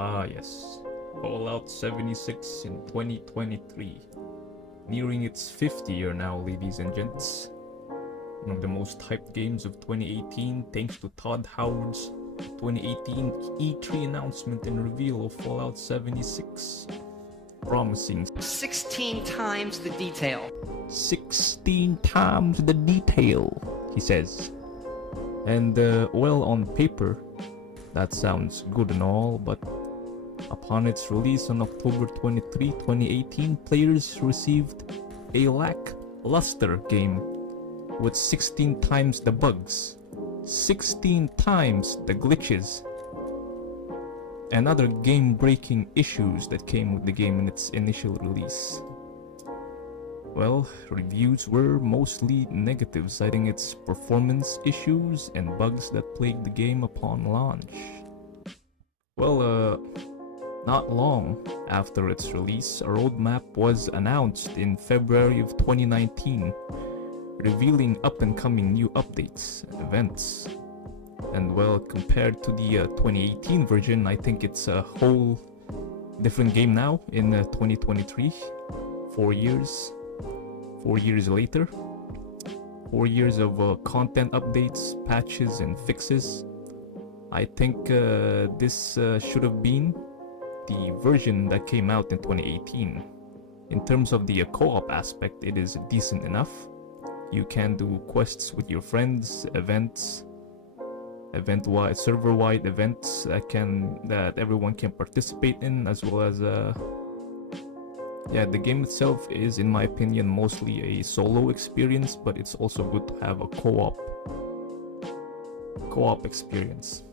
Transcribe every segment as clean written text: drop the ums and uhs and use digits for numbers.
Ah, yes. Fallout 76 in 2023. Nearing its 5th year now, ladies and gents. One of the most hyped games of 2018 thanks to Todd Howard's 2018 E3 announcement and reveal of Fallout 76. Promising 16 times the detail. 16 times the detail, he says. And well, on paper, that sounds good and all, but upon its release on October 23, 2018, players received a lackluster game with 16 times the bugs, 16 times the glitches, and other game-breaking issues that came with the game in its initial release. Well, reviews were mostly negative, citing its performance issues and bugs that plagued the game upon launch. Well, not long after its release, a roadmap was announced in February of 2019, revealing up-and-coming new updates and events. And well, compared to the 2018 version, I think it's a whole different game now in 2023. 4 years later. 4 years of content updates, patches, and fixes. I think this should have been the version that came out in 2018. In terms of the co-op aspect, it is decent enough. You can do quests with your friends, events, event-wide, server-wide events that everyone can participate in, as well as yeah, the game itself is, in my opinion, mostly a solo experience, but it's also good to have a co-op experience.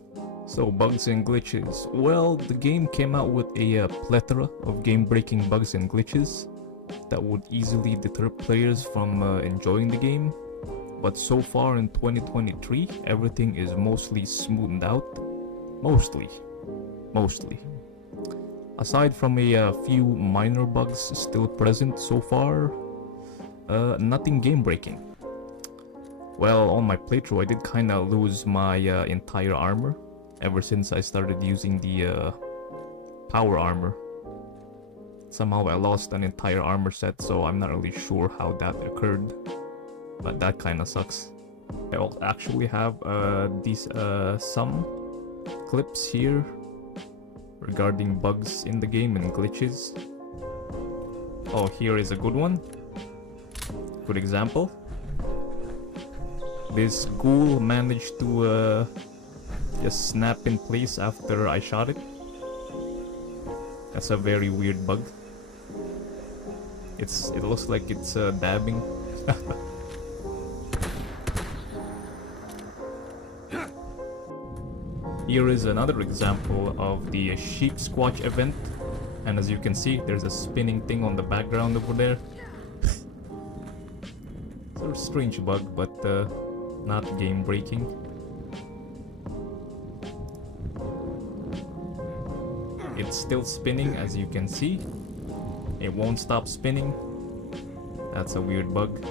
So, bugs and glitches. Well, the game came out with a plethora of game-breaking bugs and glitches that would easily deter players from enjoying the game. But so far in 2023, everything is mostly smoothed out. Mostly. Aside from a few minor bugs still present so far, nothing game-breaking. Well, on my playthrough, I did kinda lose my entire armor ever since I started using the power armor. Somehow I lost an entire armor set, so I'm not really sure how that occurred, but that kinda sucks. I actually have these some clips here regarding bugs in the game and glitches. Oh, here is a good one. Good example. This ghoul managed to just snap in place after I shot it. That's a very weird bug. It looks like it's dabbing. Here is another example of the Sheep Squatch event, and as you can see, there's a spinning thing on the background over there. It's a strange bug, but not game-breaking. It's still spinning, as you can see. It won't stop spinning. That's a weird bug.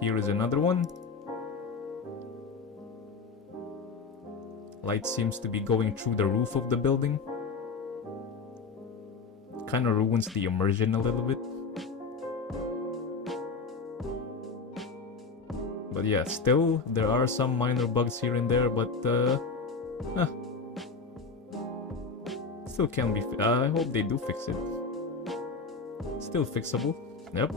Here is another one. Light seems to be going through the roof of the building. Kinda ruins the immersion a little bit. But yeah, still, there are some minor bugs here and there, but still can be. I hope they do fix it. Still fixable. Yep.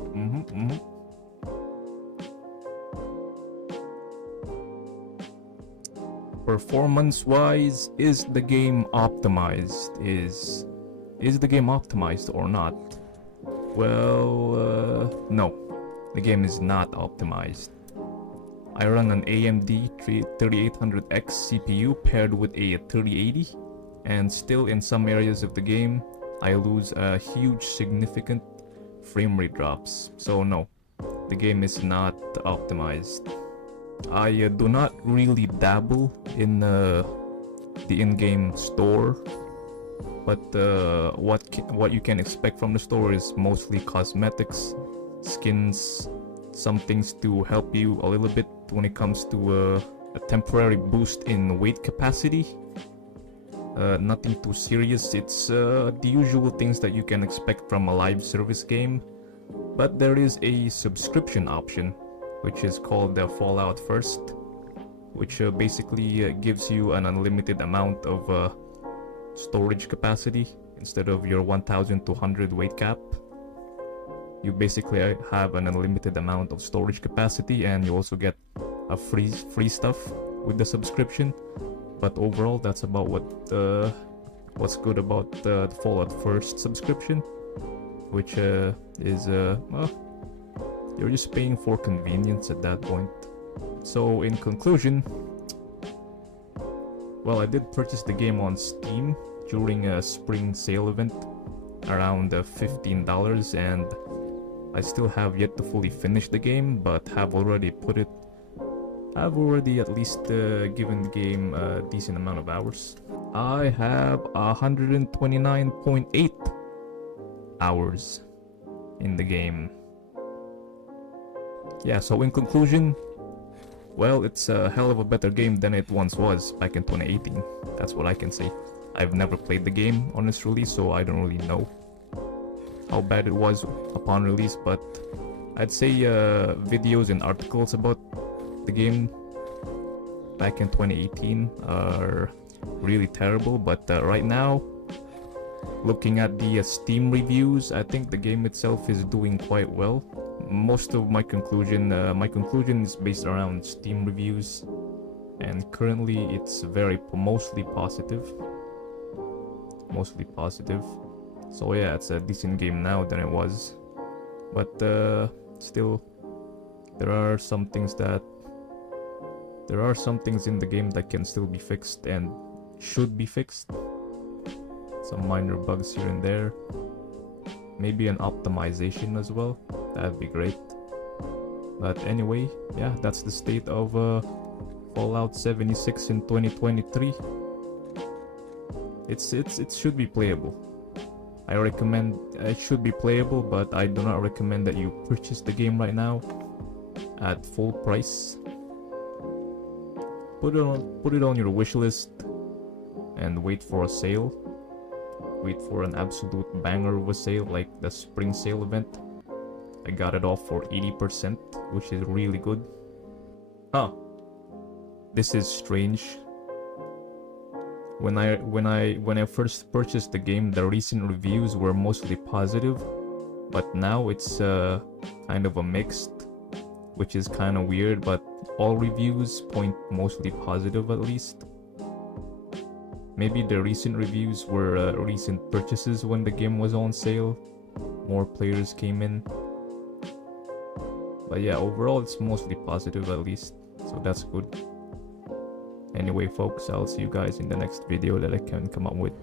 Performance-wise, is the game optimized? Is the game optimized or not? Well, no. The game is not optimized. I run an AMD 3800X CPU paired with a 3080, and still in some areas of the game, I lose a huge significant frame rate drops. So no, the game is not optimized. I do not really dabble in the in-game store, but what you can expect from the store is mostly cosmetics, skins, some things to help you a little bit when it comes to a temporary boost in weight capacity. Nothing too serious. It's the usual things that you can expect from a live service game, but there is a subscription option, which is called the Fallout First, which basically gives you an unlimited amount of storage capacity instead of your 1200 weight cap. You basically have an unlimited amount of storage capacity, and you also get a free stuff with the subscription. But overall, that's about what's good about the Fallout First subscription, which is well, you're just paying for convenience at that point. So in conclusion, well, I did purchase the game on Steam during a spring sale event around $15, and I still have yet to fully finish the game, but have already at least given the game a decent amount of hours. I have 129.8 hours in the game. Yeah, so in conclusion, well, it's a hell of a better game than it once was back in 2018. That's what I can say. I've never played the game on its release, so I don't really know how bad it was upon release, but I'd say videos and articles about the game back in 2018 are really terrible, but right now, looking at the Steam reviews, I think the game itself is doing quite well. Most of my conclusion is based around Steam reviews, and currently it's mostly positive. So yeah, it's a decent game now than it was, but still, there are some things in the game that can still be fixed and should be fixed. Some minor bugs here and there. Maybe an optimization as well. That'd be great. But anyway, yeah, that's the state of Fallout 76 in 2023. It should be playable. I recommend it should be playable, but I do not recommend that you purchase the game right now at full price. Put it on your wish list and wait for a sale. Wait for an absolute banger of a sale like the spring sale event. I got it off for 80%, which is really good. This is strange. When I first purchased the game, the recent reviews were mostly positive, but now it's kind of a mixed, which is kind of weird, but all reviews point mostly positive at least. Maybe the recent reviews were recent purchases when the game was on sale. More players came in. But yeah, overall it's mostly positive at least, so that's good. Anyway folks, I'll see you guys in the next video that I can come up with.